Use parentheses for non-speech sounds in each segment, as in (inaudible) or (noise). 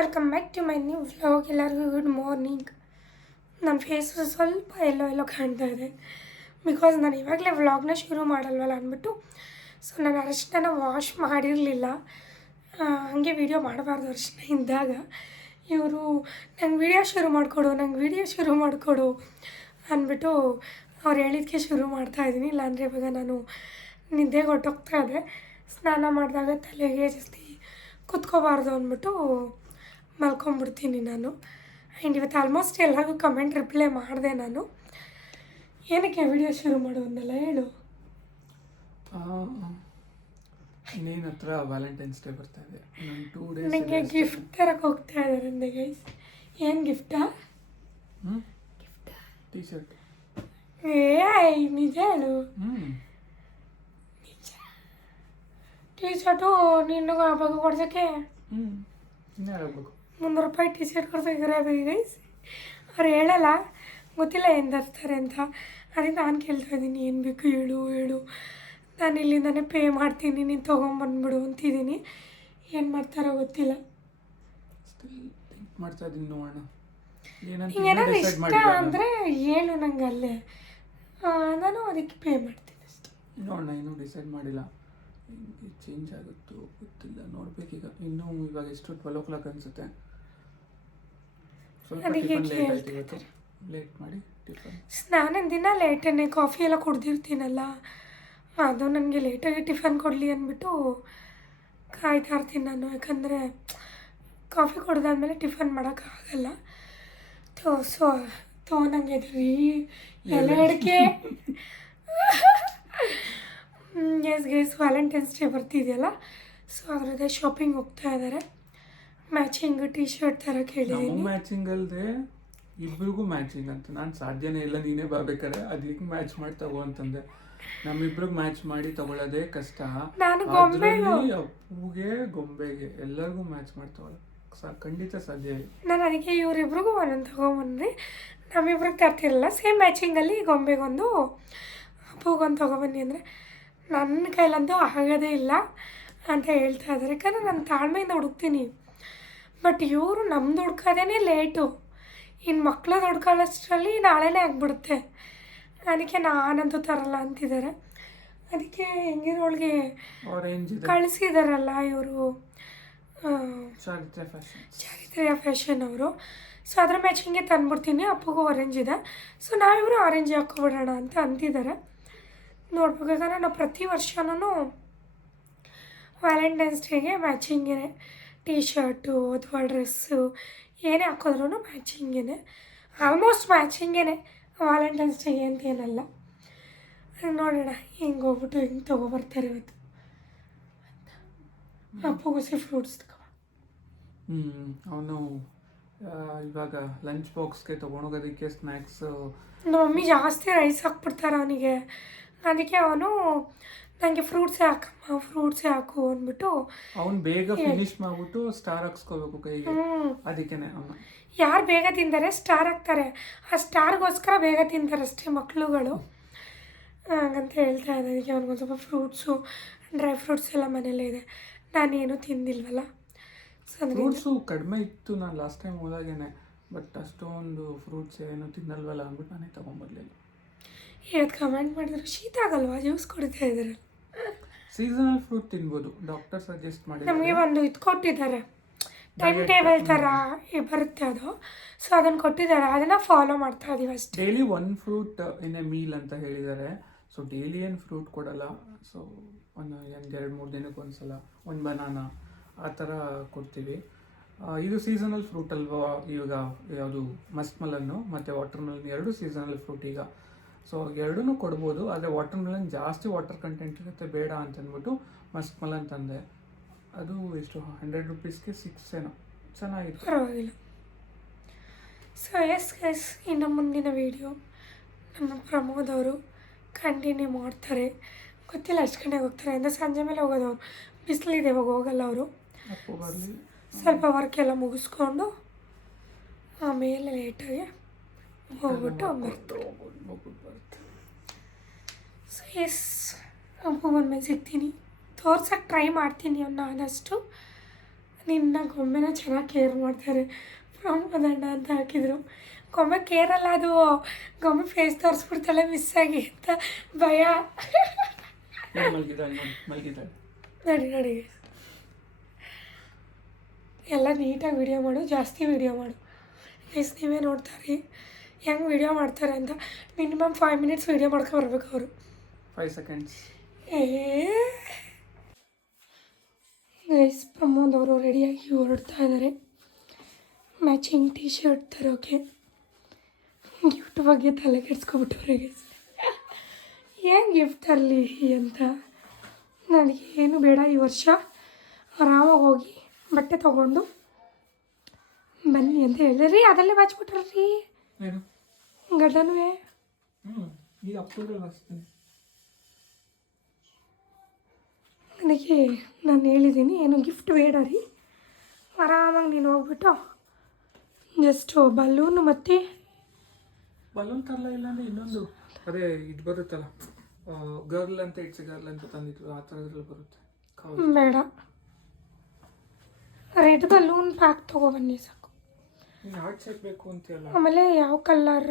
Welcome back to my new vlog ಎಲ್ಲರಿಗೂ good morning ನನ್ನ face ಸ್ವಲ್ಪ ಎಲ್ಲೋ ಎಲ್ಲೋ ಕಾಣ್ತಾ ಇದೆ. ಬಿಕಾಸ್ ನಾನು ಇವಾಗಲೇ ವ್ಲಾಗ್ನ ಶುರು ಮಾಡಲ್ವಲ್ಲ ಅಂದ್ಬಿಟ್ಟು ಸೊ ನಾನು ಅರಿಶಿನ ವಾಶ್ ಮಾಡಿರಲಿಲ್ಲ. ಹಾಗೆ ವೀಡಿಯೋ ಮಾಡಬಾರ್ದು ಅರಿಶಿನ ಇದ್ದಾಗ. ಇವರು, ನಂಗೆ ವೀಡಿಯೋ ಶುರು ಮಾಡಿಕೊಡು, ನಂಗೆ ವೀಡಿಯೋ ಶುರು ಮಾಡಿಕೊಡು ಅಂದ್ಬಿಟ್ಟು ಅವ್ರು ಹೇಳಿದ್ದಕ್ಕೆ ಶುರು ಮಾಡ್ತಾ ಇದ್ದೀನಿ ಇಲ್ಲಾಂದರೆ ಇವಾಗ ನಾನು ನಿದ್ದೆಗೆ ಹೊಟ್ಟೋಗ್ತಾ ಇದೆ. ಸ್ನಾನ ಮಾಡಿದಾಗ ತಲೆಗೆ ಜಾಸ್ತಿ ಕುತ್ಕೋಬಾರ್ದು ಅಂದ್ಬಿಟ್ಟು ಮಲ್ಕೊಂಬಿಡ್ತೀನಿ ನಾನು. ಆ್ಯಂಡ್ ಇವತ್ತು ಆಲ್ಮೋಸ್ಟ್ ಎಲ್ಲರಿಗೂ ಕಮೆಂಟ್ ರಿಪ್ಲೈ ಮಾಡಿದೆ ನಾನು. ಏನಕ್ಕೆ ವಿಡಿಯೋ ಶುರು ಮಾಡೋದನ್ನೆಲ್ಲ ಹೇಳು. ನೀನ್ ಹತ್ರ ವ್ಯಾಲೆಂಟೈನ್ಸ್ ಡೇ ಬರ್ತಾ ಇದೆ. ಟೂ ಡೇಸ್ ನನಗೆ ಗಿಫ್ಟ್ ತರಕ್ಕೆ ಹೋಗ್ತಾ ಇದ್ದಾರೆ ನನಗೆ ಏನು ಗಿಫ್ಟಾ ಗಿಫ್ಟ್ ಟೀ ಶರ್ಟ್ ಏಯ್ ನಿಜ ಹೇಳು. ನಿಜ? ಟೀ ಶರ್ಟು ನಿನ್ನ ಬಗ್ಗೆ ಕೊಡ್ಸೋಕ್ಕೆ? ಹ್ಮ್. ಇನ್ನ ಹೇಳ್ಬೇಕು ಮುನ್ನೂರು ರೂಪಾಯಿ ಟಿ ಶರ್ಟ್ ಕೊಡ್ತಾಯಿದ್ದಾರೆ ಗೈಸ್ ಅವ್ರು ಹೇಳಲ್ಲ ಗೊತ್ತಿಲ್ಲ ಏನು ತರ್ತಾರೆ ಅಂತ. ಅದರಿಂದ ನಾನು ಕೇಳ್ತಾ ಇದ್ದೀನಿ ಏನು ಬೇಕು ಹೇಳು ಹೇಳು. ನಾನು ಇಲ್ಲಿಂದನೇ ಪೇ ಮಾಡ್ತೀನಿ ನೀನು ತೊಗೊಂಬಂದ್ಬಿಡು ಅಂತಿದ್ದೀನಿ. ಏನು ಮಾಡ್ತಾರೋ ಗೊತ್ತಿಲ್ಲ. ಮಾಡ್ತಾ ನೋಡೋಣ ಡಿಸೈಡ್ ಇಷ್ಟ ಅಂದರೆ ಹೇಳು ನಂಗೆ ಅಲ್ಲೇ. ನಾನು ಅದಕ್ಕೆ ಪೇ ಮಾಡ್ತೀನಿ ಅಷ್ಟೇ. ನೋಡೋಣ ಇನ್ನೂ ಡಿಸೈಡ್ ಮಾಡಿಲ್ಲ. ಚೇಂಜ್ ಆಗುತ್ತೋ ಗೊತ್ತಿಲ್ಲ. ನೋಡ್ಬೇಕೀಗ. ಇನ್ನೂ ಇವಾಗ ಎಷ್ಟು ಟ್ವೆಲ್ ಓ ಕ್ಲಾಕ್ ಅನ್ಸುತ್ತೆ. ಅದಕ್ಕೆ ಲೇಟ್ ಮಾಡಿ ದಿನ ಲೇಟೇನೆ ಕಾಫಿ ಎಲ್ಲ ಕುಡ್ದಿರ್ತೀನಲ್ಲ ಅದು ನನಗೆ ಲೇಟಾಗಿ ಟಿಫನ್ ಕೊಡಲಿ ಅಂದ್ಬಿಟ್ಟು ಕಾಯ್ತಾ ಇರ್ತೀನಿ ನಾನು. ಯಾಕಂದರೆ ಕಾಫಿ ಕುಡ್ದಾದ್ಮೇಲೆ ಟಿಫನ್ ಮಾಡೋಕ್ಕಾಗಲ್ಲ ತೋ ಸೊ ತೋ ನನಗೆ ರೀ ಅಡಿಕೆ. ಎಸ್ ಗೇಸ್ ವ್ಯಾಲೆಂಟೈನ್ಸ್ ಡೇ ಬರ್ತಿದೆಯಲ್ಲ ಸೊ ಅದರದ್ದೇ ಶಾಪಿಂಗ್ ಹೋಗ್ತಾ ಇದ್ದಾರೆ ಮ್ಯಾಚಿಂಗ್ ಟಿ ಶರ್ಟ್ ಥರ ಕೇಳಿ ಕೇಳಿದ್ದೀನಿ ಮ್ಯಾಚಿಂಗ್ ಅಲ್ಲದೆ ಇಬ್ರಿಗೂ ಮ್ಯಾಚಿಂಗ್ ಅಂತ. ನಾನು ಸಾಧ್ಯನೇ ಇಲ್ಲ ನೀನೇ ಬರ್ಬೇಕಾದ್ರೆ ಅದಕ್ಕೆ ಮ್ಯಾಚ್ ಮಾಡಿ ತಗೋ ಅಂತಂದೆ. ನಮ್ಮಿಬ್ರಿಗೆ ಮ್ಯಾಚ್ ಮಾಡಿ ತಗೊಳ್ಳೋದೇ ಕಷ್ಟ. ನಾನು ಗೊಂಬೆಗೂ- ಅದ್ರಲ್ಲಿ ಅಪ್ಪುಗೆ ಗೊಂಬೆಗೆ ಎಲ್ಲರಿಗೂ ಮ್ಯಾಚ್ ಮಾಡಿ ತಗೊಳ್ಳೋದು ಸಾ ಖಂಡಿತ ಸಾಧ್ಯ ಇಲ್ಲ. ನಾನು ಅದಕ್ಕೆ ಇವರಿಬ್ರಿಗೂ ಒಂದೊಂದು ತೊಗೊಂಬಂದ್ರಿ ನಮ್ಮಿಬ್ರಿಗೆ ತರ್ತಿರಲ್ಲ ಸೇಮ್ ಮ್ಯಾಚಿಂಗಲ್ಲಿ ಗೊಂಬೆಗೊಂದು ಅಪ್ಪುಗೊಂದು ತೊಗೊಬನ್ನಿ ಅಂದರೆ ನನ್ನ ಕೈಲಂತೂ ಆಗೋದೇ ಇಲ್ಲ ಅಂತ ಹೇಳ್ತಾ ಇದ್ದಾರೆ ಯಾಕಂದರೆ ನಾನು ತಾಳ್ಮೆಯಿಂದ ಹುಡುಕ್ತೀನಿ. ಬಟ್ ಇವರು ನಮ್ದು ಹುಡ್ಕೋದೇ ಲೇಟು ಇನ್ನು ಮಕ್ಕಳು ಹುಡ್ಕೊಳ್ಳೋಷ್ಟರಲ್ಲಿ ನಾಳೆನೇ ಆಗಿಬಿಡುತ್ತೆ. ಅದಕ್ಕೆ ನಾನಂತೂ ತರಲ್ಲ ಅಂತಿದ್ದಾರೆ ಅದಕ್ಕೆ ಹೆಂಗಿರೋಳಿಗೆ ಕಳಿಸಿದಾರಲ್ಲ ಇವರು ಚಾರಿತ್ರ್ಯ ಫ್ಯಾಷನ್ ಅವರು. ಸೊ ಅದ್ರ ಮ್ಯಾಚಿಂಗೆ ತಂದ್ಬಿಡ್ತೀನಿ ಅಪ್ಪಗೂ ಆರೆಂಜ್ ಇದೆ. ಸೊ ನಾವಿವರು ಆರೆಂಜ್ ಹಾಕ್ಕೊಬಿಡೋಣ ಅಂತ ಅಂತಿದ್ದಾರೆ ನೋಡ್ಬೇಕಾದ್ರೆ ಯಾಕಂದ್ರೆ ನಾವು ಪ್ರತಿ ವರ್ಷನೂ ವ್ಯಾಲೆಂಟೈನ್ಸ್ ಡೇಗೆ ಮ್ಯಾಚಿಂಗೇ ಟೀ ಶರ್ಟು ಅಥವಾ ಡ್ರೆಸ್ಸು ಏನೇ. ಹಾಕಿದ್ರೂ ಮ್ಯಾಚಿಂಗೇ ಆಲ್ಮೋಸ್ಟ್ ಮ್ಯಾಚಿಂಗೇ ವ್ಯಾಲೆಂಟೈನ್ಸ್ ಡೇಗೆ ಅಂತ ಏನಲ್ಲ. ನೋಡೋಣ ಹಿಂಗೆ ಹೋಗ್ಬಿಟ್ಟು ಹಿಂಗೆ ತೊಗೊಬರ್ತಾರೆ ಇವತ್ತು. ಅಪ್ಪುಗುಸಿ ಫ್ರೂಟ್ಸ್ ತಗೋ. ಹ್ಮ್ ಅವನು ಇವಾಗ ಲಂಚ್ ಬಾಕ್ಸ್ಗೆ ತೊಗೊಂಡೋಗೋದಕ್ಕೆ ಸ್ನ್ಯಾಕ್ಸ್ ನಮ್ಮ ಮಮ್ಮಿ ಜಾಸ್ತಿ ರೈಸ್ ಹಾಕ್ಬಿಡ್ತಾರೆ ಅವನಿಗೆ. ಅದಕ್ಕೆ ಅವನು ನನಗೆ ಫ್ರೂಟ್ಸೇ ಹಾಕಮ್ಮ ಫ್ರೂಟ್ಸೇ ಹಾಕು ಅಂದ್ಬಿಟ್ಟು ಅವ್ನು ಬೇಗ ಫಿನಿಶ್ ಮಾಡ್ಬಿಟ್ಟು ಸ್ಟಾರ್ ಹಾಕ್ಸ್ಕೋಬೇಕು ಕೈಗೆ. ಅದಕ್ಕೇನೆ ಅವನು ಯಾರು ಬೇಗ ತಿಂತಾರೆ ಸ್ಟಾರ್ ಹಾಕ್ತಾರೆ. ಆ ಸ್ಟಾರ್ಗೋಸ್ಕರ ಬೇಗ ತಿಂತಾರೆ ಅಷ್ಟೇ ಮಕ್ಕಳುಗಳು ಹಾಗಂತ ಹೇಳ್ತಾ ಇದ್ದೆ ಅದಕ್ಕೆ ಅವ್ನಿಗೊಂದು ಸ್ವಲ್ಪ ಫ್ರೂಟ್ಸು ಡ್ರೈ ಫ್ರೂಟ್ಸ್ ಎಲ್ಲ ಮನೇಲೇ ಇದೆ. ನಾನೇನು ತಿಂದಿಲ್ವಲ್ಲ? ಸೊ ಫ್ರೂಟ್ಸು ಕಡಿಮೆ ಇತ್ತು ನಾನು ಲಾಸ್ಟ್ ಟೈಮ್ ಹೋದಾಗೇನೆ. ಬಟ್ ಅಷ್ಟೊಂದು ಫ್ರೂಟ್ಸ್ ಏನು ತಿನ್ನಲ್ವಲ್ಲ ಅಂದ್ಬಿಟ್ಟು ನಾನೇ ತೊಗೊಂಬರ್ಲಿಲ್ಲ. ಇವತ್ತು ಕಮೆಂಟ್ ಮಾಡಿದ್ರು ಶೀತ ಆಗಲ್ವಾ? ಜ್ಯೂಸ್ ಕುಡಿತಾ ಇದ್ದಾರೆ ಸೀಸನಲ್ ಫ್ರೂಟ್ ತಿನ್ಬೋದು. ಡಾಕ್ಟರ್ ಸಜೆಸ್ಟ್ ಮಾಡಿ ನಮಗೆ ಒಂದು ಇದು ಕೊಟ್ಟಿದ್ದಾರೆ. ಟೈಮ್ ಟೇಬಲ್ ಥರ ಬರುತ್ತೆ ಅದು. ಸೊ ಅದನ್ನು ಕೊಟ್ಟಿದ್ದಾರೆ. ಅದನ್ನು ಫಾಲೋ ಮಾಡ್ತಾ ಇದೀವಿ ಅಷ್ಟೇ. Daily one fruit in a meal ಅಂತ ಹೇಳಿದ್ದಾರೆ. ಸೊ ಡೈಲಿ ಏನು ಫ್ರೂಟ್ ಕೊಡಲ್ಲ. ಸೊ ಒಂದು ಒಂದು ಎರಡು ಮೂರು ದಿನಕ್ಕೆ ಒಂದ್ಸಲ ಒಂದು ಬನಾನ ಆ ಥರ ಕೊಡ್ತೀವಿ. ಇದು ಸೀಸನಲ್ ಫ್ರೂಟ್ ಅಲ್ವಾ? ಇವಾಗ ಯಾವುದು? ಮಸ್ಕ್ ಮಲನ್ನು ಮತ್ತು ವಾಟರ್ ಮೆಲನ್ ಎರಡು ಸೀಸನಲ್ ಫ್ರೂಟ್ ಈಗ. ಸೊ ಎರಡೂ ಕೊಡ್ಬೋದು ಆದರೆ ವಾಟರ್ ಮೆಲನ್ ಜಾಸ್ತಿ ವಾಟರ್ ಕಂಟೆಂಟ್ ಇರುತ್ತೆ ಬೇಡ ಅಂತಂದ್ಬಿಟ್ಟು ಮಸ್ಕ್ ಮೆಲನ್ ತಂದೆ. ಅದು ಎಷ್ಟು ಹಂಡ್ರೆಡ್ ರುಪೀಸ್ಗೆ ಸಿಕ್ಸ್ ಏನೋ ಚೆನ್ನಾಗಿತ್ತು. ಪರವಾಗಿಲ್ಲ. ಸೊ ಎಸ್ ಎಸ್ ಇನ್ನು ಮುಂದಿನ ವಿಡಿಯೋ ನಮ್ಮ ಪ್ರಮೋದ್ ಅವರು ಕಂಟಿನ್ಯೂ ಮಾಡ್ತಾರೆ. ಗೊತ್ತಿಲ್ಲ ಅಷ್ಟು ಗಂಟೆಗೆ ಹೋಗ್ತಾರೆ ಅಂದರೆ ಸಂಜೆ ಮೇಲೆ ಹೋಗೋದು ಅವರು. ಬಿಸಿಲಿದೆ ಇವಾಗ ಹೋಗಲ್ಲ ಅವರು. ಸ್ವಲ್ಪ ವರ್ಕ್ ಎಲ್ಲ ಮುಗಿಸ್ಕೊಂಡು ಆಮೇಲೆ ಲೇಟಾಗಿ ಹೋಗ್ಬಿಟ್ಟು ಬರ್ತಾರೆ. ಎಸ್ ಬಂದ್ಮೇಲೆ ಸಿಗ್ತೀನಿ. ತೋರ್ಸಕ್ಕೆ ಟ್ರೈ ಮಾಡ್ತೀನಿ ಅವನ್ನ ಆದಷ್ಟು ನಿನ್ನ ಗೊಂಬೆನ ಚೆನ್ನಾಗಿ ಕೇರ್ ಮಾಡ್ತಾರೆ. ಪ್ರಮೋದಣ್ಣ ಅಂತ ಹಾಕಿದರು. ಗೊಂಬೆ ಕೇರಲ್ಲ ಅದು. ಗೊಂಬೆ ಫೇಸ್ ತೋರಿಸ್ಬಿಡ್ತಾಳೆ ಮಿಸ್ ಆಗಿ ಅಂತ ಭಯ. ನಡಿ ನಡಿ ಎಲ್ಲ ನೀಟಾಗಿ ವಿಡಿಯೋ ಮಾಡು ಜಾಸ್ತಿ ವಿಡಿಯೋ ಮಾಡು. ಎಸ್ ನೀವೇ ನೋಡ್ತಾರೆ ಹೆಂಗೆ ವಿಡಿಯೋ ಮಾಡ್ತಾರೆ ಅಂತ. ಮಿನಿಮಮ್ ಫೈವ್ ಮಿನಿಟ್ಸ್ ವಿಡಿಯೋ ಮಾಡ್ಕೊ ಬರ್ಬೇಕು ಅವರು. ಫೈವ್ ಸೆಕೆಂಡ್ಸ್ ಗೈಸ್ ಪ್ರಮೋದ್ ಅವರು ರೆಡಿಯಾಗಿ ಹೊರಡ್ತಾ ಇದ್ದಾರೆ ಮ್ಯಾಚಿಂಗ್ ಟೀ ಶರ್ಟ್ ತರೋಕೆ. ಗಿಫ್ಟ್ ಬಗ್ಗೆ ತಲೆ ಕೆಡ್ಸ್ಕೊಬಿಟ್ಟವ್ರೆ ಗೈಸ್ ಏನು ಗಿಫ್ಟ್ ತರಲಿ ಅಂತ. ನನಗೆ ಏನು ಬೇಡ ಈ ವರ್ಷ. ಆರಾಮಾಗಿ ಹೋಗಿ ಬಟ್ಟೆ ತೊಗೊಂಡು ಬನ್ನಿ ಅಂತ ಹೇಳಿದ್ರಿ ಅದಲ್ಲೇ ಬಾಚ್ಬಿಟ್ರಿ ಗಡ್ಡನೂ ನನಗೆ ನಾನು ಹೇಳಿದ್ದೀನಿ ಏನು ಗಿಫ್ಟ್ ಬೇಡ ರೀ. ಆರಾಮಾಗಿ ನೀನು ಹೋಗ್ಬಿಟ್ಟು ಜಸ್ಟು ಬಲೂನು ಮತ್ತು ಬಲೂನ್ ತರಲ ಇಲ್ಲ ಅಂದರೆ ಇನ್ನೊಂದು ಅದೇ ಇದು ಬರುತ್ತಲ್ಲ ಗರ್ಲ್ ಅಂತ ಇಟ್ಸ್ ಗರ್ಲ್ ಅಂತ ತಂದಿದ್ರು ಆ ಥರದ್ರಲ್ಲಿ ಬರುತ್ತೆ. ಬೇಡ. ರೆಡ್ ಬಲೂನ್ ಪ್ಯಾಕ್ ತೊಗೊಬನ್ನಿ ಸಾಕು. ಆರ್ಟ್ ಸೆಟ್ ಬೇಕು ಅಂತೀಯಲ್ಲ ಆಮೇಲೆ ಯಾವ ಕಲರ್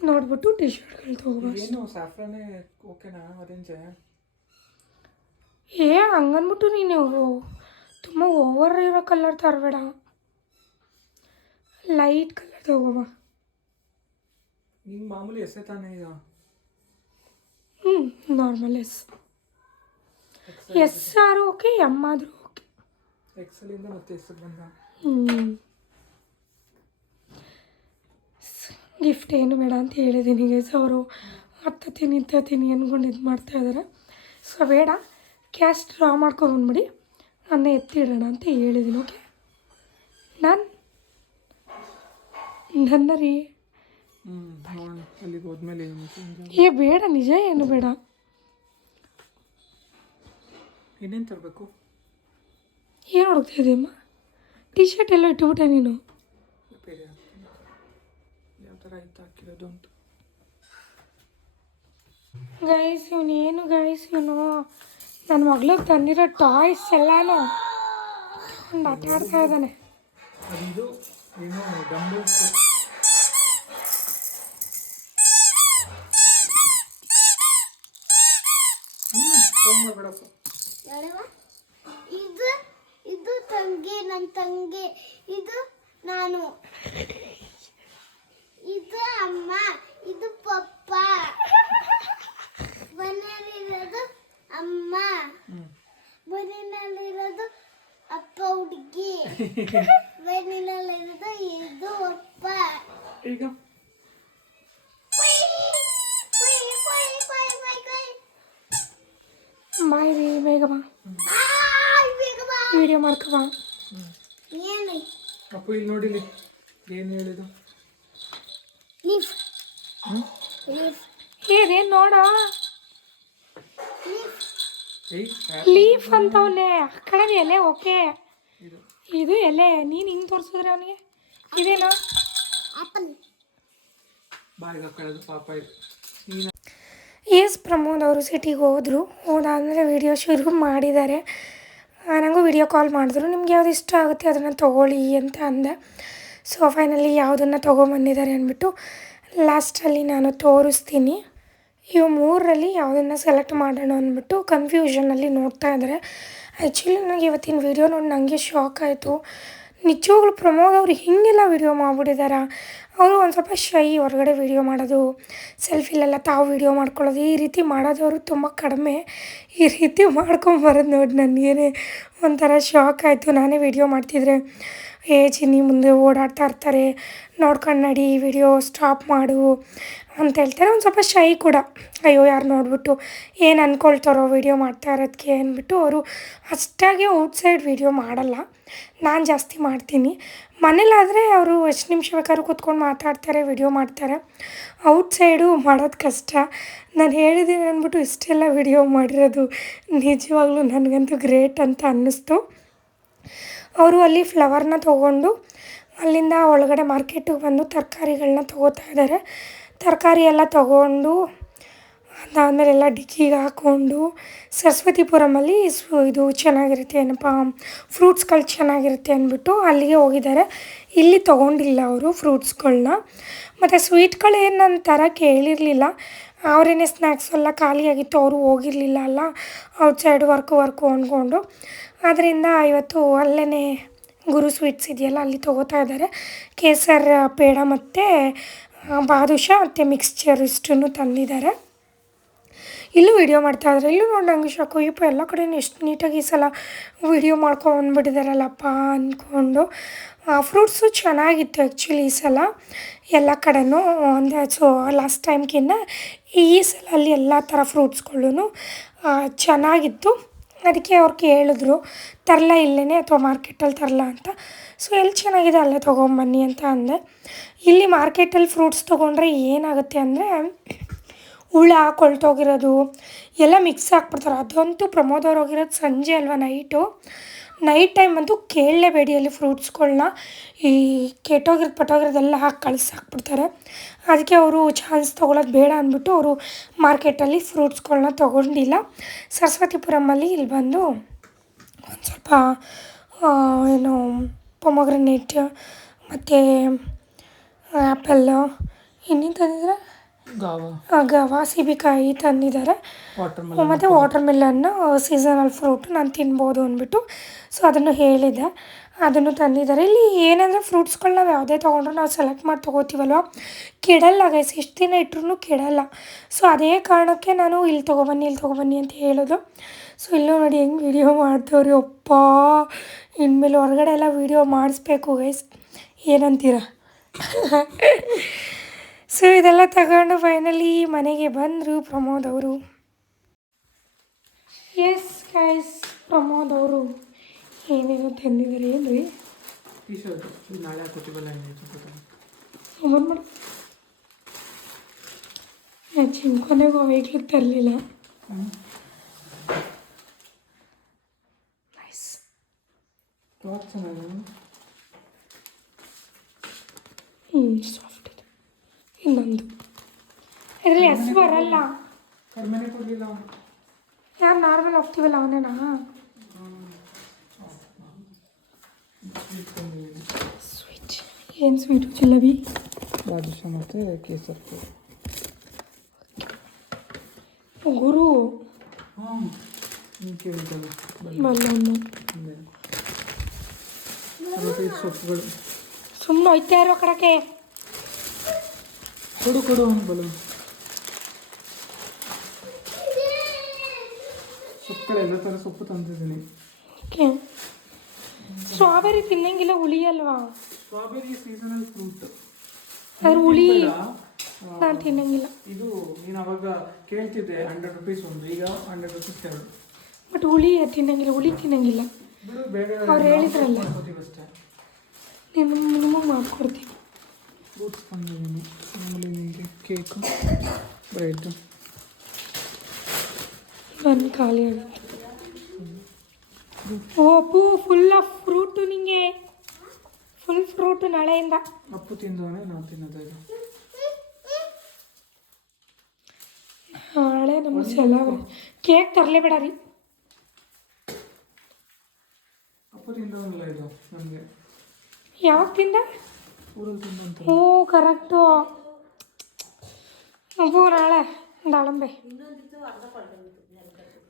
ನೋಡ್ಬಿಟ್ಟು ಟಿ ಶರ್ಟ್ಗಳು ತಗೋಬೇಕು ಏನು ಸ್ಯಾಫ್ರನೇ ಓಕೆನಾ ಅರೇಂಜೆ ಏ ಹಂಗನ್ಬಿಟ್ಟು ನೀನು. ತುಂಬ ಓವರ್ ಇರೋ ಕಲರ್ ತರಬೇಡ. ಲೈಟ್ ಕಲರ್ ತೊಗೊಬ. ನಿಂಗೆ ಮಾಮೂಲಿ ಎಸೆ ತಾನೇ ಈಗ? ಹ್ಞೂ ನಾರ್ಮಲ್ ಎಸ್ ಎಸ್ ಆರು ಓಕೆ ಎಂ ಆದರೂ ಓಕೆ ಎಕ್ಸಲಿಂದ ಮತ್ತೆ ಎಸ್ ಬಂದ. ಗಿಫ್ಟ್ ಏನು ಬೇಡ ಅಂತ ಹೇಳಿದ್ದೀನಿ ಗೈಸ್ ಅವರು. ಹತ್ತತೀನಿ ಇತ್ತತೀನಿ ಅಂದ್ಕೊಂಡು ಇದು ಮಾಡ್ತಾ ಇದ್ದಾರೆ ಸೊ ಬೇಡ. ಕ್ಯಾಶ್ ಡ್ರಾ ಮಾಡ್ಕೊಂಡು ಮಾಡ್ಕೊಂಬಂದ್ಬಿಡಿ ನಾನು ಎತ್ತಿಡೋಣ ಅಂತ ಹೇಳಿದ್ದೀನಿ ಓಕೆ ನಾನು ನನ್ನ ರೀ. ಏ ಬೇಡ ನಿಜ ಏನು ಬೇಡ. ಇನ್ನೇನು ತರಬೇಕು? ಏನು ಹುಡುಕ್ತಾ ಇದೆಯಮ್ಮ ಟಿ ಶರ್ಟ್ ಎಲ್ಲ ಇಟ್ಟುಬಿಟ್ಟೆ ನೀನು. ಗೈಸ್ ಇವನು ಏನು ಗೈಸ್ ಇವನು? ನನ್ನ ಮಗಳು ತಂದಿರೋ ಟಾಯ್ಸ್ ಎಲ್ಲಾನು ತಗೊಂಡು ಆಟ ಆಡ್ತಾ ಇದ್ದಾನೆ ಇದು ಇದು ತಂಗಿ ನನ್ನ ತಂಗಿ ಇದು ನಾನು ಇದು ಅಮ್ಮ ಇದು ಪಪ್ಪ ಮನೆಯಲ್ಲಿರೋದು ಅಮ್ಮ ಹ್ಞೂ ಮನೆಯಲ್ಲಿರೋದು ಅಪ್ಪ ಹುಡುಗಿ ಮನೆಯಲ್ಲಿರೋದು ಇದು ಅಪ್ಪ ಈಗ ಕೊಯ್, ಕೊಯ್, ಕೊಯ್, ಕೊಯ್, ಕೊಯ್, ಕೊಯ್. ಬಾಯ್ ರೀ ಬೇಗ ಬಾ ಆಯ್, ಬೇಗ ಬಾ. ವಿಡಿಯೋ ಮಾಡ್ಕೊ ಬಾ ಏನು ಅಪ್ಪು ಇಲ್ಲಿ ನೋಡಿಲಿ ಏನು ಹೇಳಿದು ಲೀಫ್ ಹ್ಞೂ ಲೀಫ್ ಏನೇನು ನೋಡ ಲೀಫ್ ಏಯ್ ಲೀಫ್ ಅಂತವಲ್ಲೇ ಆ ಕಡೆ ಎಲೆ ಓಕೆ ಇದು ಇದು ಎಲೆ ನೀನು ಹಿಂಗೆ ತೋರಿಸಿದ್ರೆ ಅವನಿಗೆ? ಇದೇನಾ? ಆಪಲ್. ಬಾಯಿಗೆ ಹಾಕೊಳ್ಳೋದು ಪಾಪ ಇದು. ಎಸ್ ಪ್ರಮೋದ್ ಅವರು ಸಿಟಿಗೆ ಹೋದರು. ಹೋದಾದಮೇಲೆ ವಿಡಿಯೋ ಶುರು ಮಾಡಿದ್ದಾರೆ. ನನಗೂ ವಿಡಿಯೋ ಕಾಲ್ ಮಾಡಿದ್ರು. ನಿಮ್ಗೆ ಯಾವ್ದು ಇಷ್ಟ ಆಗುತ್ತೆ ಅದನ್ನು ತೊಗೊಳ್ಳಿ ಅಂತ ಅಂದೆ. ಸೊ ಫೈನಲಿ ಯಾವುದನ್ನು ತೊಗೊಂಬಂದಿದ್ದಾರೆ ಅಂದ್ಬಿಟ್ಟು ಲಾಸ್ಟಲ್ಲಿ ನಾನು ತೋರಿಸ್ತೀನಿ. ಇವು ಮೂರರಲ್ಲಿ ಯಾವುದನ್ನು ಸೆಲೆಕ್ಟ್ ಮಾಡೋಣ ಅಂದ್ಬಿಟ್ಟು ಕನ್ಫ್ಯೂಷನಲ್ಲಿ ನೋಡ್ತಾ ಇದ್ದಾರೆ. ಆ್ಯಕ್ಚುಲಿ ನನಗೆ ಇವತ್ತಿನ ವಿಡಿಯೋ ನೋಡಿ ನನಗೆ ಶಾಕ್ ಆಯಿತು. ನಿಜವಾಗ್ಲೂ ಪ್ರಮೋದ್ ಅವರು ಹೀಗೆಲ್ಲ ವಿಡಿಯೋ ಮಾಡಿಬಿಟ್ಟಿದ್ದಾರೆ ಅವರು ಒಂದು ಸ್ವಲ್ಪ ಶೈ ಹೊರಗಡೆ ವಿಡಿಯೋ ಮಾಡೋದು ಸೆಲ್ಫಿಲೆಲ್ಲ ತಾವು ವಿಡಿಯೋ ಮಾಡ್ಕೊಳ್ಳೋದು, ಈ ರೀತಿ ಮಾಡೋದವರು ತುಂಬ ಕಡಿಮೆ. ಈ ರೀತಿ ಮಾಡ್ಕೊಂಬರೋದು ನೋಡಿ ನನಗೇನೆ ಒಂಥರ ಶಾಕ್ ಆಯಿತು. ನಾನೇ ವಿಡಿಯೋ ಮಾಡ್ತಿದ್ರೆ, ಏ ಚಿನ್ನಿ ಮುಂದೆ ಓಡಾಡ್ತಾ ಇರ್ತಾರೆ, ನೋಡ್ಕೊಂಡು ನಡಿ ವಿಡಿಯೋ ಸ್ಟಾಪ್ ಮಾಡು. ಅಂತ ಹೇಳ್ತಾರೆ. ಒಂದು ಸ್ವಲ್ಪ ಶೈ ಕೂಡ. ಅಯ್ಯೋ, ಯಾರು ನೋಡ್ಬಿಟ್ಟು ಏನು ಅಂದ್ಕೊಳ್ತಾರೋ ವಿಡಿಯೋ ಮಾಡ್ತಾ ಇರೋದಕ್ಕೆ ಅಂದ್ಬಿಟ್ಟು ಅವರು ಅಷ್ಟಾಗಿ ಔಟ್ಸೈಡ್ ವಿಡಿಯೋ ಮಾಡಲ್ಲ. ನಾನು ಜಾಸ್ತಿ ಮಾಡ್ತೀನಿ. ಮನೇಲಾದರೆ ಅವರು ಎಷ್ಟು ನಿಮಿಷ ಬೇಕಾದ್ರೂ ಕೂತ್ಕೊಂಡು ಮಾತಾಡ್ತಾರೆ ವಿಡಿಯೋ ಮಾಡ್ತಾರೆ. ಔಟ್ಸೈಡು ಮಾಡೋದು ಕಷ್ಟ. ನಾನು ಹೇಳಿದ್ದೀನಿ ಅಂದ್ಬಿಟ್ಟು ಇಷ್ಟೆಲ್ಲ ವಿಡಿಯೋ ಮಾಡಿರೋದು ನಿಜವಾಗ್ಲೂ ನನಗಂತೂ ಗ್ರೇಟ್ ಅಂತ ಅನ್ನಿಸ್ತು. ಅವರು ಅಲ್ಲಿ ಫ್ಲವರ್ನ ತೊಗೊಂಡು ಅಲ್ಲಿಂದ ಒಳಗಡೆ ಮಾರ್ಕೆಟಿಗೆ ಬಂದು ತರಕಾರಿಗಳನ್ನ ತೊಗೋತಾ ಇದ್ದಾರೆ ತರಕಾರಿ ಎಲ್ಲ ತಗೊಂಡು, ಅದಾದಮೇಲೆ ಎಲ್ಲ ಡಿಕ್ಕಿಗೆ ಹಾಕ್ಕೊಂಡು ಸರಸ್ವತಿಪುರಮಲ್ಲಿ ಸು, ಇದು ಚೆನ್ನಾಗಿರುತ್ತೆ ಏನಪ್ಪ, ಫ್ರೂಟ್ಸ್ಗಳು ಚೆನ್ನಾಗಿರುತ್ತೆ ಅಂದ್ಬಿಟ್ಟು ಅಲ್ಲಿಗೆ ಹೋಗಿದ್ದಾರೆ. ಇಲ್ಲಿ ತೊಗೊಂಡಿಲ್ಲ ಅವರು ಫ್ರೂಟ್ಸ್ಗಳನ್ನ. ಮತ್ತು ಸ್ವೀಟ್ಗಳು ಏನು ನನ್ನ ಥರ ಕೇಳಿರಲಿಲ್ಲ ಅವರೇನೇ ಸ್ನ್ಯಾಕ್ಸ್ ಎಲ್ಲ ಖಾಲಿಯಾಗಿತ್ತು, ಅವರು ಹೋಗಿರಲಿಲ್ಲ ಅಲ್ಲ ಔಟ್ಸೈಡ್ ವರ್ಕು ವರ್ಕು ಅಂದ್ಕೊಂಡು. ಆದ್ದರಿಂದ ಇವತ್ತು ಅಲ್ಲೇ ಗುರು ಸ್ವೀಟ್ಸ್ ಇದೆಯಲ್ಲ ಅಲ್ಲಿ ತೊಗೋತಾ ಇದ್ದಾರೆ. ಕೇಸರ್, ಪೇಡ ಮತ್ತು ಬಾದುಷಾ ಮತ್ತು ಮಿಕ್ಸ್ಚರ್ ಇಷ್ಟನ್ನು ತಂದಿದ್ದಾರೆ. ಇಲ್ಲೂ ಮಾಡ್ತಾ ಇದ್ದಾರೆ. ಇಲ್ಲೂ ನೋಡಿ ನಂಗೆ ಶಾಕು, ಇಪ್ಪ ಎಲ್ಲ ಕಡೆಯೂ ಎಷ್ಟು ನೀಟಾಗಿ ಈ ಸಲ ವೀಡಿಯೋ ಮಾಡ್ಕೊಂಡ್ಬಿಟ್ಟಿದಾರಲ್ಲಪ್ಪ ಅಂದ್ಕೊಂಡು ಫ್ರೂಟ್ಸು ಚೆನ್ನಾಗಿತ್ತು ಆ್ಯಕ್ಚುಲಿ ಈ ಸಲ. ಎಲ್ಲ ಕಡೆನೂ ಅಂದರೆ ಸೊ ಲಾಸ್ಟ್ ಟೈಮ್ಗಿಂತ ಈ ಸಲ ಅಲ್ಲಿ ಎಲ್ಲ ಥರ ಫ್ರೂಟ್ಸ್ಗಳೂ ಚೆನ್ನಾಗಿತ್ತು. ಅದಕ್ಕೆ ಅವ್ರು ಕೇಳಿದ್ರು, ತರಲ ಇಲ್ಲೇ ಅಥವಾ ಮಾರ್ಕೆಟಲ್ಲಿ ತರಲ ಅಂತ. ಸೊ ಎಲ್ಲಿ ಚೆನ್ನಾಗಿದೆ ಅಲ್ಲೇ ತೊಗೊಂಬನ್ನಿ ಅಂತ ಅಂದೆ. ಇಲ್ಲಿ ಮಾರ್ಕೆಟಲ್ಲಿ ಫ್ರೂಟ್ಸ್ ತೊಗೊಂಡ್ರೆ ಏನಾಗುತ್ತೆ ಅಂದರೆ ಹುಳ, ಕೊಳ್ತೋಗಿರೋದು ಎಲ್ಲ ಮಿಕ್ಸ್ ಹಾಕ್ಬಿಡ್ತಾರೆ ಅದಂತೂ ಪ್ರಮೋದ್ ಅವ್ರು ಹೋಗಿರೋದು ಸಂಜೆ ಅಲ್ವಾ ನೈಟು ನೈಟ್ ಟೈಮ್ ಅಂತೂ ಕೇಳಲೇಬೇಡಿ ಅಲ್ಲಿ ಫ್ರೂಟ್ಸ್ಗಳನ್ನ ಈ ಕೆಟ್ಟೋಗಿರೋದು ಪಟ್ಟೋಗಿರೋದೆಲ್ಲ ಹಾಕಿ ಕಳಿಸಾಕ್ಬಿಡ್ತಾರೆ ಅದಕ್ಕೆ ಅವರು ಚಾನ್ಸ್ ತೊಗೊಳೋದು ಬೇಡ ಅಂದ್ಬಿಟ್ಟು ಅವರು ಮಾರ್ಕೆಟಲ್ಲಿ ಫ್ರೂಟ್ಸ್ಗಳನ್ನ ತೊಗೊಂಡಿಲ್ಲ. ಸರಸ್ವತಿಪುರಮಲ್ಲಿ ಇಲ್ಲಿ ಬಂದು ಒಂದು ಸ್ವಲ್ಪ ಏನು ಪೊಮೊಗ್ರನೇಟ್ ಮತ್ತು ಆ್ಯಪಲ್ಲು ಇನ್ನೇನು ತಂದಿದ್ದಾರೆ ಗಾವ. ಗವಾ ಸೀಬೆಕಾಯಿ ತಂದಿದ್ದಾರೆ. ಮತ್ತು ವಾಟರ್ ಮಿಲನ್ನು ಸೀಸನಲ್ ಫ್ರೂಟು ನಾನು ತಿನ್ಬೋದು ಅಂದ್ಬಿಟ್ಟು ಸೊ ಅದನ್ನು ಹೇಳಿದೆ. ಅದನ್ನು ತಂದಿದ್ದಾರೆ. ಇಲ್ಲಿ ಏನಂದರೆ ಫ್ರೂಟ್ಸ್ಗಳು ನಾವು ಯಾವುದೇ ತೊಗೊಂಡ್ರು ನಾವು ಸೆಲೆಕ್ಟ್ ಮಾಡಿ ತೊಗೋತೀವಲ್ವ? ಕೆಡಲ್ಲ ಗೈಸ್ ಎಷ್ಟು ದಿನ ಇಟ್ರೂ ಕೆಡಲ್ಲ. ಸೊ ಅದೇ ಕಾರಣಕ್ಕೆ ನಾನು ಇಲ್ಲಿ ತೊಗೊಬನ್ನಿ ಇಲ್ಲಿ ತೊಗೊಬನ್ನಿ ಅಂತ ಹೇಳೋದು. ಸೊ ಇಲ್ಲೂ ನೋಡಿ ಹೆಂಗೆ ವೀಡಿಯೋ ಮಾಡ್ತೇವ್ರಿ ಅಪ್ಪ. ಇನ್ಮೇಲೆ ಹೊರಗಡೆ ಎಲ್ಲ ವೀಡಿಯೋ ಮಾಡಿಸ್ಬೇಕು ಗೈಸ್ ಏನಂತೀರ? (laughs) ಸೊ ಇದೆಲ್ಲ ತಗೊಂಡು ಫೈನಲಿ ಮನೆಗೆ ಬಂದರು ಪ್ರಮೋದ್ ಅವರು. ಎಸ್ ಗೈಸ್ ಪ್ರಮೋದ್ ಅವರು. ಏನೇನೋ ತಂದಿದ್ದಾರೆ ಏನು ರೀ ಚಿಂಕೊನೆಗೂ ಅವಾಗಲೂ ತರಲಿಲ್ಲ. ನೈಸ್ ಹ್ಞೂ ಸಾಫ್ಟ್ ಇದೆ. ಇನ್ನೊಂದು ಇದರಲ್ಲಿ ಹೆಸರು ಬರಲ್ಲ. ಯಾರು ನಾರ್ಮಲ್ ಹೋಗ್ತೀವಲ್ಲ ಅವನೇನಾ? ಸ್ವೀಟ್ ಏನು ಸ್ವೀಟು ಜಿಲೇಬಿ ರಾಜೇಶ ಮತ್ತು ಕೇಸರ್ ಗುರು. ಅರವತ್ತೈದು ಸೊಪ್ಪುಗಳು ಸುಮ್ಮನೆ ಹೋಯ್ತಾ ಇರೋ ಕಡಕ್ಕೆ ಕೊಡು ಕೊಡು ಬಲೂನ್ ಸೊಪ್ಪುಗಳು ಎಲ್ಲ ಥರ ಸೊಪ್ಪು ತಂದಿದ್ದೀನಿ. ಓಕೆ. ಸ್ಟ್ರಾಬೆರಿ ತಿನ್ನಂಗಿಲ್ಲ ಹುಳಿ ಅಲ್ವಾ ಸ್ಟ್ರಾಬೆರಿ ಸೀಸನಲ್ ಫ್ರೂಟ್. ಅದ್ರ ಹುಳಿ. ನಾನು ತಿನ್ನಂಗಿಲ್ಲ. ಇದು ನೀನು ಅವಾಗ ಕೇಳ್ತಿದ್ದೆ ಹಂಡ್ರೆಡ್ ರುಪೀಸ್ ಒಂದು ಈಗ ಹಂಡ್ರೆಡ್ ರುಪೀಸ್ ಎರಡು. ಬಟ್ ಹುಳಿ ತಿನ್ನಂಗಿಲ್ಲ ಹುಳಿ ತಿನ್ನಂಗಿಲ್ಲ. ಅವ್ರು ಹೇಳಿದ್ರಲ್ಲ. ಅಷ್ಟೇ. ನೀನು ನಿಮಗೆ ಮಾಡ್ಕೊಡ್ತೀನಿ. ಫ್ರೂಟ್ಸ್ ತಂದಿದ್ದೀನಿ. ಮಾಮೂಲಿ ನಿಮಗೆ ಕೇಕು ಬ್ರೆಡ್ಡು ನನ್ನ ಖಾಲಿ ಆಗುತ್ತೆ ಓ ಅಪ್ಪು ಫುಲ್ ಆಫ್ ಫ್ರೂಟು ನಿಂಗೆ. ಫುಲ್ ಫ್ರೂಟು ನಾಳೆಯಿಂದ. ಅಪ್ಪು ತಿಂದವನೇ ನಾನು ತಿನ್ನೋದು ಇದು ನಾಳೆ ನಮ್ಮ ಸೆಲಬ್ರೆ ಕೇಕ್ ತರಲೇ ಬೇಡ ರೀ. ಅಪ್ಪು ತಿಂದವನಲ್ಲ ಇದು ನಮಗೆ ಯಾವಾಗ ತಿಂದ ಓ ಕರೆಕ್ಟು ಅಬ್ಬು ನಾಳೆ ದಾಳಂಬೆ.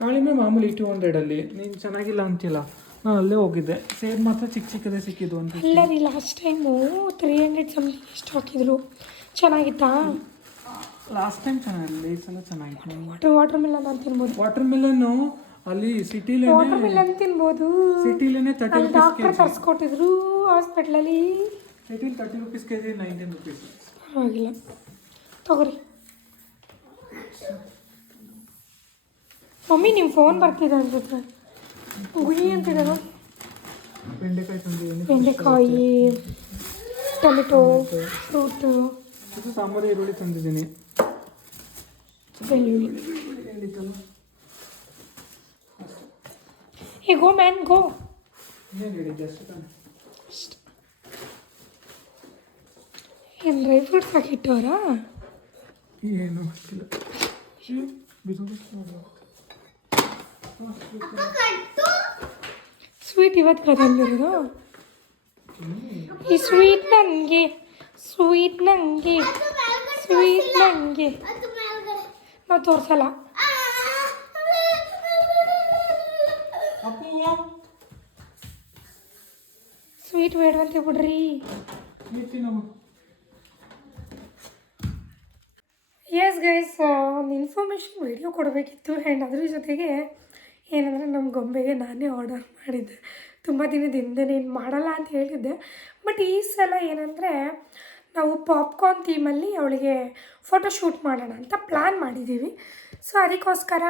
ದಾಳಿಂಬೆ ಮಾಮೂಲಿ ಟೂ ಹಂಡ್ರೆಡಲ್ಲಿ ನೀನು ಚೆನ್ನಾಗಿಲ್ಲ ಅಂತಿಲ್ಲ ನಾನು ಅಲ್ಲೇ ಹೋಗಿದ್ದೆ. ಸೇರ್ ಮಾತ್ರ ಚಿಕ್ಕ ಚಿಕ್ಕದೇ ಸಿಕ್ಕಿದ್ದು ಅಂತ ಇಲ್ಲ ರೀ last time three hundred something ಎಷ್ಟು ಹಾಕಿದ್ರು. ಚೆನ್ನಾಗಿತ್ತಾ? ಲಾಸ್ಟ್ ಟೈಮ್ ಚೆನ್ನಾಗಿಲ್ಲ ಈ ಸಲ ಚೆನ್ನಾಗಿತ್ತು. ವಾಟರ್ ವಾಟರ್ ಮಿಲನ್ ಅಂತ ತಿನ್ಬೋದು. ವಾಟರ್ ಮಿಲನ್ನು ಅಲ್ಲಿ ಸಿಟಿಲೇನೆ ವಾಟರ್ ಮಿಲನ್ ತಿನ್ಬೋದು. ಸಿಟಿಲೇ ತರ್ಟಿ ಡಾಕ್ಟರ್ ತರಿಸ್ಕೊಟ್ಟಿದ್ರು. ಹಾಸ್ಪಿಟ್ಲಲ್ಲಿ eighteen thirty rupees K G nineteen rupees ಪರವಾಗಿಲ್ಲ. ತಗೋರಿ. ಮಮ್ಮಿ ನಿಮ್ಮ ಫೋನ್ ಬರ್ತಿದೆ ಅನ್ಸುತ್ತೆ. ಗುಯಿ ಅಂತಿದೆ ನೋಡಿ ಬೆಂಡೆಕಾಯಿ ತಂದಿದ್ದೀನಿ ಬೆಂಡೆಕಾಯಿ ಟೊಮೆಟೊ ಫ್ರೂಟು. ಇದು ಸಾಂಬಾರು ಈರುಳ್ಳಿ ತಂದಿದ್ದೀನಿ. ಬೆಳ್ಳುಳ್ಳಿ. ಏ ಗೋ ಮ್ಯಾನ್ ಗೋ ಏನು ಅಷ್ಟೇ ತಾನೆ. ಏನು ಡ್ರೈ ಫ್ರೂಟ್ಸ್ ಹಾಕಿಟ್ಟವರಾ ಏನು ಗೊತ್ತಿಲ್ಲ ಸ್ವೀಟ್ ಇವತ್ತು ತಂದಿರೋದು ಈ ಸ್ವೀಟ್ ನನಗೆ ಸ್ವೀಟ್ ನನಗೆ ಸ್ವೀಟ್ ನನಗೆ ನಾವು ತೋರಿಸಲ್ಲ. ಸ್ವೀಟ್ ಬೇಡವಂತೆ ಬಿಡ್ರಿ. ಎಸ್ ಗೈಸ್ ಒಂದು ಇನ್ಫಾರ್ಮೇಷನ್ ವಿಡಿಯೋ ಕೊಡಬೇಕಿತ್ತು. ಆ್ಯಂಡ್ ಅದ್ರ ಜೊತೆಗೆ ಏನಂದರೆ ನಮ್ಮ ಗೊಂಬೆಗೆ ನಾನೇ ಆರ್ಡರ್ ಮಾಡಿದ್ದೆ. ತುಂಬ ದಿನದಿಂದ ನೀನು ಮಾಡಲ್ಲ ಅಂತ ಹೇಳಿದ್ದೆ. ಬಟ್ ಈ ಸಲ ಏನಂದರೆ ನಾವು ಪಾಪ್ಕಾರ್ನ್ ಥೀಮಲ್ಲಿ ಅವಳಿಗೆ ಫೋಟೋ ಶೂಟ್ ಮಾಡೋಣ ಅಂತ ಪ್ಲ್ಯಾನ್ ಮಾಡಿದ್ದೀವಿ. ಸೊ ಅದಕ್ಕೋಸ್ಕರ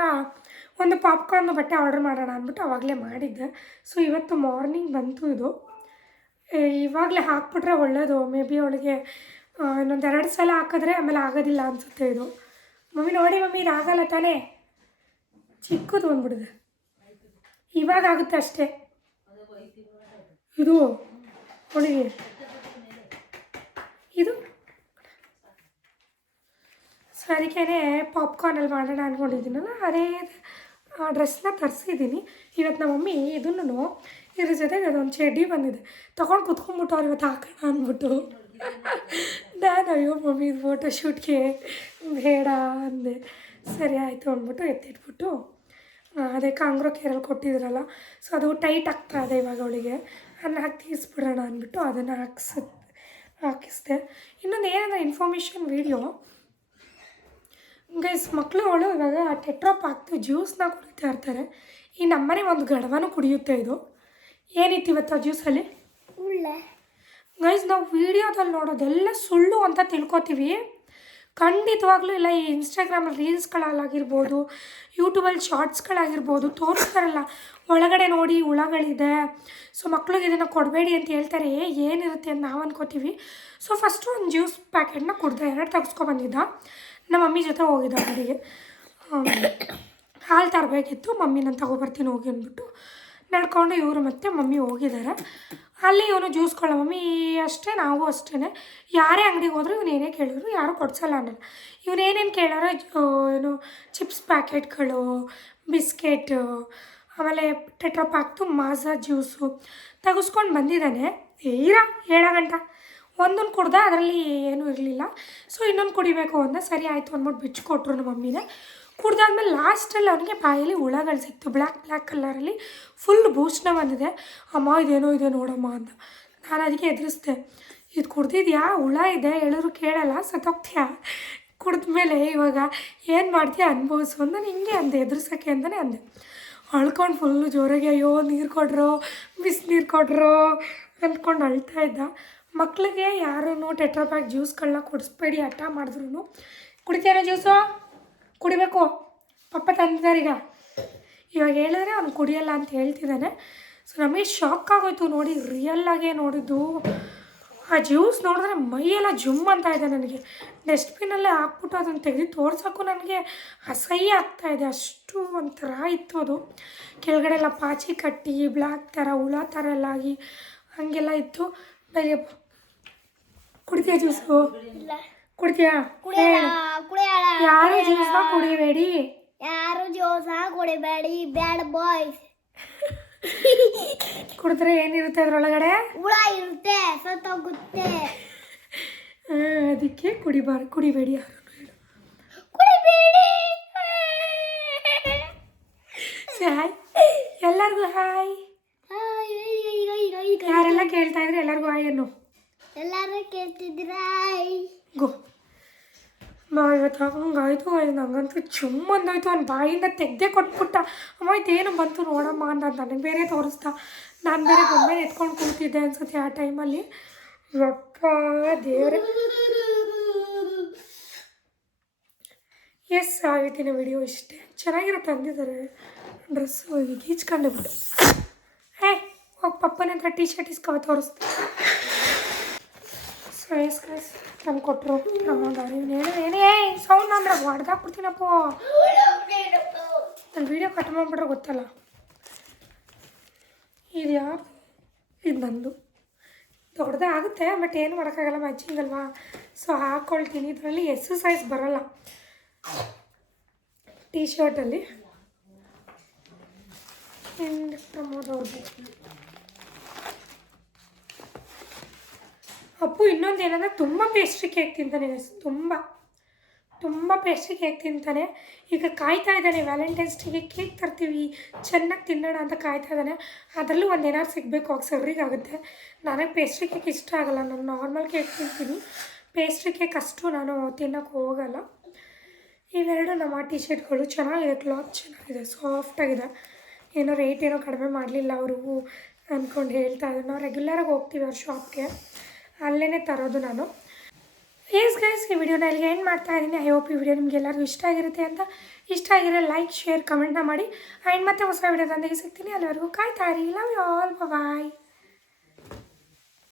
ಒಂದು ಪಾಪ್ಕಾರ್ನ್ ಬಟ್ಟೆ ಆರ್ಡರ್ ಮಾಡೋಣ ಅಂದ್ಬಿಟ್ಟು ಅವಾಗಲೇ ಮಾಡಿದ್ದೆ. ಸೊ ಇವತ್ತು ಮಾರ್ನಿಂಗ್ ಬಂತು ಇದು. ಇವಾಗಲೇ ಹಾಕ್ಬಿಟ್ರೆ ಒಳ್ಳೆಯದು ಮೇ ಬಿ ಅವಳಿಗೆ ಇನ್ನೊಂದು ಎರಡು ಸಲ ಹಾಕಿದ್ರೆ ಆಮೇಲೆ ಆಗೋದಿಲ್ಲ ಅನಿಸುತ್ತೆ ಇದು. ಮಮ್ಮಿ ನೋಡಿ ಮಮ್ಮಿ ಇದಾಗಲ್ಲ ತಾನೇ? ಚಿಕ್ಕದು ಬಂದ್ಬಿಡಿದೆ ಇವಾಗ ಆಗುತ್ತೆ ಅಷ್ಟೇ. ಇದು ನೋಡಿ. ಇದು? ಸೊ ಪಾಪ್ಕಾರ್ನಲ್ಲಿ ಮಾಡೋಣ ಅಂದ್ಕೊಂಡಿದ್ದೀನಲ್ಲ ಅದೇ ಡ್ರೆಸ್ನ ತರಿಸಿದ್ದೀನಿ. ಇವತ್ತು ನಮ್ಮ ಮಮ್ಮಿ ಇದನ್ನು ಇದ್ರ ಜೊತೆಗೆ ಅದೊಂದು ಚಡ್ಡಿ ಬಂದಿದೆ. ತೊಗೊಂಡು ಕುತ್ಕೊಂಡ್ಬಿಟ್ಟು ಅವ್ರು ಇವತ್ತು ಹಾಕೋಣ ಅಂದ್ಬಿಟ್ಟು. (laughs) ನಾನು ಅಯ್ಯೋ ಮಮ್ಮಿ, ಇದು ಫೋಟೋ ಶೂಟ್ಗೆ ಬೇಡ ಅಂದೆ. ಸರಿ ಆಯಿತು ಅಂದ್ಬಿಟ್ಟು ಎತ್ತಿಟ್ಬಿಟ್ಟು ಅದೇ ಕಾಂಗ್ರೋ ಕೇರಲ್ಲಿ ಕೊಟ್ಟಿದ್ರಲ್ಲ ಸೊ ಅದು ಟೈಟ್ ಆಗ್ತಾ ಇದೆ ಇವಾಗ ಅವಳಿಗೆ. ಅದನ್ನ ಹಾಕಿ ತೀರಿಸ್ಬಿಡೋಣ ಅಂದ್ಬಿಟ್ಟು ಅದನ್ನು ಹಾಕ್ಸ ಹಾಕಿಸ್ದೆ. ಇನ್ನೊಂದು ಏನಂದ್ರೆ ಇನ್ಫಾರ್ಮೇಷನ್ ವೀಡಿಯೋ ಗೈಸ್ ಮಕ್ಕಳು ಅವಳು ಇವಾಗ ಟೆಟ್ರಾಪ್ ಹಾಕ್ತು ಜ್ಯೂಸ್ನ ಕುಡಿತಾ ಇರ್ತಾರೆ. ಈ ನಮ್ಮನೆ ಒಂದು ಗಡವನೂ ಕುಡಿಯುತ್ತೆ ಇದು. ಏನಿತ್ತು ಇವತ್ತು ಆ ಜ್ಯೂಸಲ್ಲಿ ಗೈಸ್ ನಾವು ವೀಡಿಯೋದಲ್ಲಿ ನೋಡೋದೆಲ್ಲ ಸುಳ್ಳು ಅಂತ ತಿಳ್ಕೊತೀವಿ. ಖಂಡಿತವಾಗ್ಲೂ ಇಲ್ಲ, ಈ ಇನ್ಸ್ಟಾಗ್ರಾಮಲ್ಲಿ ರೀಲ್ಸ್ಗಳಲ್ಲಾಗಿರ್ಬೋದು ಯೂಟ್ಯೂಬಲ್ಲಿ ಶಾರ್ಟ್ಸ್ಗಳಾಗಿರ್ಬೋದು ತೋರಿಸ್ತಾರಲ್ಲ, ಒಳಗಡೆ ನೋಡಿ ಹುಳಗಳಿದೆ ಸೊ ಮಕ್ಳಿಗೆ ಇದನ್ನು ಕೊಡಬೇಡಿ ಅಂತ ಹೇಳ್ತಾರೆ ಏನಿರುತ್ತೆ ಅಂತ ನಾವು ಅನ್ಕೋತೀವಿ. ಸೊ ಫಸ್ಟು ಒಂದು ಜ್ಯೂಸ್ ಪ್ಯಾಕೆಟ್ನ ಕುಡ್ದೆ ಎರಡು ತೆಗೆಸ್ಕೊಬಂದಿದ್ದ ನಮ್ಮ ಮಮ್ಮಿ ಜೊತೆ ಹೋಗಿದ್ದ ಅಂಗಡಿಗೆ. ಹಾಲು ತರಬೇಕಿತ್ತು ಮಮ್ಮಿ ನಾನು ತಗೊಬರ್ತೀನಿ ಹೋಗಿ ಅಂದ್ಬಿಟ್ಟು. ನಡ್ಕೊಂಡು ಇವರು ಮತ್ತು ಮಮ್ಮಿ ಹೋಗಿದ್ದಾರೆ ಅಲ್ಲಿ ಇವನು ಜ್ಯೂಸ್ಕೊಳ್ಳೋ ಮಮ್ಮಿ, ಅಷ್ಟೇ, ನಾವು ಅಷ್ಟೇ ಯಾರೇ ಅಂಗಡಿಗೆ ಹೋದ್ರು ಇವನು ಏನೇ ಕೇಳಿದ್ರು, ಯಾರೂ ಕೊಡ್ಸಲ್ಲ ಅನ್ನಲ್ಲ. ಇವನೇನೇನು ಕೇಳಾರೋ ಏನು ಚಿಪ್ಸ್ ಪ್ಯಾಕೆಟ್ಗಳು ಬಿಸ್ಕೆಟು ಆಮೇಲೆ ಟೆಟ್ರಾ ಪ್ಯಾಕ್ತು ಮಾಝಾ ಜ್ಯೂಸು ತೆಗೆಸ್ಕೊಂಡು ಬಂದಿದ್ದಾನೆ. ಏರಾ ಏಳು ಗಂಟ ಒಂದೊಂದು ಕುಡ್ದ ಅದರಲ್ಲಿ ಏನೂ ಇರಲಿಲ್ಲ. ಸೊ, ಇನ್ನೊಂದು ಕುಡಿಬೇಕು ಅಂದ, ಸರಿ, ಆಯಿತು, ಅಂದ್ಬಿಟ್ಟು ಬಿಚ್ಕೊಟ್ರು ನಮ್ಮ ಮಮ್ಮಿನೇ. ಕುಡ್ದಾದ್ಮೇಲೆ ಲಾಸ್ಟಲ್ಲಿ ಅವನಿಗೆ ಬಾಯಲ್ಲಿ ಹುಳಗಳು ಸಿಕ್ತು. ಬ್ಲ್ಯಾಕ್ ಬ್ಲ್ಯಾಕ್ ಕಲರಲ್ಲಿ ಫುಲ್ ಭೂಷಣ ಬಂದಿದೆ. ಅಮ್ಮ, ಇದೇನೋ ಇದೆ ನೋಡಮ್ಮ ಅಂತ. ನಾನು ಅದಕ್ಕೆ ಎದುರಿಸ್ದೆ. ಇದು ಕುಡ್ದಿದ್ಯಾ? ಹುಳ ಇದೆ. ಹೇಳಿದ್ರು ಕೇಳಲ್ಲ. ಸತ್ತೋಗ್ತೀಯಾ? ಕುಡಿದ್ಮೇಲೆ ಇವಾಗ ಏನು ಮಾಡ್ತೀಯ? ಅನ್ಭವಿಸು ಅಂತ ಹಿಂಗೆ ಅಂದೆ. ಎದುರ್ಸೋಕ್ಕೆ ಅಂತಲೇ ಅಂದೆ. ಅಳ್ಕೊಂಡು ಫುಲ್ಲು ಜೋರಾಗಿ, ಅಯ್ಯೋ, ನೀರು ಕೊಡ್ರೋ? ಬಿಸಿನೀರು ಕೊಡ್ರೋ? ಅಂದ್ಕೊಂಡು ಅಳ್ತಾ ಇದ್ದ. ಮಕ್ಕಳಿಗೆ ಯಾರೂ ಟೆಟ್ರಾಪ್ಯಾಕ್ ಜ್ಯೂಸ್ಗಳನ್ನ ಕೊಡಿಸ್ಬೇಡಿ, ಹಠ ಮಾಡಿದ್ರು ಕುಡಿತೀರಾ ಜ್ಯೂಸು ಕುಡಿಬೇಕು. ಪಪ್ಪ ತಂದಿದ್ದಾರೆ ಈಗ ಇವಾಗ ಹೇಳಿದ್ರೆ ಅವ್ನು ಕುಡಿಯಲ್ಲ ಅಂತ ಹೇಳ್ತಿದ್ದಾನೆ. ಸೊ ನಮಗೆ ಶಾಕ್ ಆಗೋಯ್ತು ನೋಡಿ ರಿಯಲ್ಲಾಗೇ ನೋಡಿದ್ದು. ಆ ಜ್ಯೂಸ್ ನೋಡಿದ್ರೆ ಮೈಯೆಲ್ಲ ಜುಮ್ ಅಂತ ಇದೆ ನನಗೆ. ಡಸ್ಟ್ಬಿನಲ್ಲೇ ಹಾಕ್ಬಿಟ್ಟು ಅದನ್ನು ತೆಗೆದು ತೋರ್ಸೋಕ್ಕೂ ನನಗೆ ಅಸಹ್ಯ ಆಗ್ತಾ ಇದೆ. ಅಷ್ಟು ಒಂಥರ ಇತ್ತು ಅದು. ಕೆಳಗಡೆ ಎಲ್ಲ ಪಾಚಿ ಕಟ್ಟಿ ಬ್ಲ್ಯಾಕ್ ಥರ, ಹುಳ ಥರ ಎಲ್ಲ ಆಗಿ ಹಾಗೆಲ್ಲ ಇತ್ತು. ಬೆಳಿಗ್ಗೆ ಕುಡಿತೀಯ ಜ್ಯೂಸು ಇಲ್ಲ. ಕುಡಿತೀಯಾ? ಕುಡಿಯಲ್ಲ. ಕುಡಿಯಲ್ಲ ಯಾರು ಜ್ಯೂಸ್ನ ಕುಡಿಬೇಡಿ. ಯಾರು ಜೋಸ ಕುಡಿಬೇಡಿ ಬ್ಯಾಡ್ ಬಾಯ್ಸ್. (laughs) ಕುಡಿದ್ರೆ ಏನಿರುತ್ತೆ ಅದರೊಳಗಡೆ? ಹುಳ ಇರುತ್ತೆ ಸತ್ತೋಗುತ್ತೆ. (laughs) ಅದಕ್ಕೆ ಕುಡಿಬಾರ್ದು ಕುಡಿಬೇಡಿ ಯಾರು ಹೇಳು ಕುಡಿಬೇಡಿ ಹಾಯ್ ಎಲ್ಲರಿಗೂ ಹಾಯ್ ಹಾಯ್, ಐ, ಐ, ಐ, ಐ, ಐ. ಯಾರೆಲ್ಲ ಕೇಳ್ತಾ ಇದ್ರೆ ಎಲ್ಲರಿಗೂ ಹಾಯ್ ಅನ್ನು ಎಲ್ಲರೂ ಕೇಳ್ತಿದ್ದೀರಾ ಐ. ಗೋ ಇವತ್ತು ಹಂಗಾಯ್ತು ನಂಗಂತೂ ಚುಮ್ ಅಂದೋಯ್ತು. ಅವ್ನ ಬಾಯಿಂದ ತೆಗೆದೇ ಕೊಟ್ಬಿಟ್ಟ. ಅಮ್ಮ, ಇದೇನು ಬಂತು ನೋಡಮ್ಮ ಅಂತ ನನಗೆ ಬೇರೆ ತೋರಿಸ್ದ. ನಾನು ಬೇರೆ ಗೊಂಬೆ ಎತ್ಕೊಂಡು ಕೂತಿದ್ದೆ ಅನ್ಸುತ್ತೆ ಆ ಟೈಮಲ್ಲಿ. ಯಪ್ಪ ದೇವ್ರೆ. ಎಸ್ ಆಗಿತ್ತಿನ ವಿಡಿಯೋ ಇಷ್ಟೇ. ಚೆನ್ನಾಗಿರೋ ತಂದಿದ್ದಾರೆ ಡ್ರೆಸ್ಸು ಈಗ ಗೀಚ್ಕೊಂಡೆ ಬಿಟ್ಟು ಏ ಹೋಗಿ ಪಪ್ಪನ ಹತ್ರ ಟೀ ಶರ್ಟ್ ಇಸ್ಕೊ, ತೋರಿಸ್ತೀನಿ. ಸೊ ಎಸ್ ಗೈಸ್ ತಂದು ಕೊಟ್ಟರು ಗಾಡಿ ಏನು ಏನೇ ಸೌಂಡ್ ಅಂದ್ರೆ ಹೊಡೆದಾಕ್ಬಿಡ್ತೀನಪ್ಪ ನಾನು ವೀಡಿಯೋ ಕಟ್ ಮಾಡಿಬಿಟ್ರೆ ಗೊತ್ತಲ್ಲ. ಇದು ಯಾರು? ಇದು ನಂದು. ದೊಡ್ಡದೇ ಆಗುತ್ತೆ ಬಟ್ ಏನು ಮಾಡೋಕ್ಕಾಗಲ್ಲ ಮ್ಯಾಚಿಂಗ್ ಅಲ್ವಾ? ಸೊ ಹಾಕ್ಕೊಳ್ತೀನಿ ಇದರಲ್ಲಿ ಎಕ್ಸಸೈಸ್ ಬರೋಲ್ಲ. ಟೀ ಶರ್ಟಲ್ಲಿ ಪ್ರಮೋದ್ ಅವ್ರದ್ದು ಅಪ್ಪು, ಇನ್ನೊಂದು ಏನಂದರೆ ತುಂಬ ಪೇಸ್ಟ್ರಿ ಕೇಕ್ ತಿಂತಾನೆ ತುಂಬ. ತುಂಬ ಪೇಸ್ಟ್ರಿ ಕೇಕ್ ತಿಂತಾನೆ ಈಗ ಕಾಯ್ತಾ ಇದ್ದಾನೆ ವ್ಯಾಲೆಂಟೈನ್ಸ್ ಡೇಗೆ ಕೇಕ್ ತರ್ತೀವಿ, ಚೆನ್ನಾಗಿ ತಿನ್ನೋಣ ಅಂತ ಕಾಯ್ತಾ ಇದ್ದಾನೆ. ಅದರಲ್ಲೂ ಒಂದು ಏನಾದ್ರು ಸಿಗಬೇಕು, ಅವಾಗ ಸರ್ರಿಗಾಗುತ್ತೆ ನನಗೆ ಪೇಸ್ಟ್ರಿ ಕೇಕ್ ಇಷ್ಟ ಆಗಲ್ಲ, ನಾನು ನಾರ್ಮಲ್ ಕೇಕ್ ತಿಂತೀನಿ. ಪೇಸ್ಟ್ರಿ ಕೇಕ್ ಅಷ್ಟು ನಾನು ತಿನ್ನೋಕೆ ಹೋಗಲ್ಲ. ಇವೆರಡು ನಮ್ಮ ಟಿ ಶರ್ಟ್ಗಳು ಚೆನ್ನಾಗಿದೆ ಕ್ಲಾತ್ ಚೆನ್ನಾಗಿದೆ ಸಾಫ್ಟಾಗಿದೆ ಏನೋ ರೇಟ್ ಏನೋ ಕಡಿಮೆ ಮಾಡಲಿಲ್ಲ ಅವರು ಅಂದ್ಕೊಂಡು ಹೇಳ್ತಾ ಇದ್ದಾರೆ. ನಾವು ರೆಗ್ಯುಲರಾಗಿ ಹೋಗ್ತೀವಿ ಅವ್ರ ಶಾಪ್ಗೆ ಅಲ್ಲೇ ತರೋದು ನಾನು. ಎಸ್ ಗೈಸ್ ಈ ವಿಡಿಯೋನ ಇಲ್ಲಿಗೆ ಏನು ಮಾಡ್ತಾ ಇದ್ದೀನಿ. ಐ ಹೋಪ್ ಈ ವಿಡಿಯೋ ನಿಮ್ಗೆ ಎಲ್ಲರಿಗೂ ಇಷ್ಟ ಆಗಿರುತ್ತೆ ಅಂತ. ಇಷ್ಟ ಆಗಿರೋ ಲೈಕ್ ಶೇರ್ ಕಮೆಂಟ್ನ ಮಾಡಿ. ಆ್ಯಂಡ್ ಮತ್ತೆ ಹೊಸ ವಿಡಿಯೋದೊಂದಿಗೆ ಸಿಗ್ತೀನಿ. ಅಲ್ಲಿವರೆಗೂ ಕಾಯ್ತಾ ಇರಿ. Love you all bye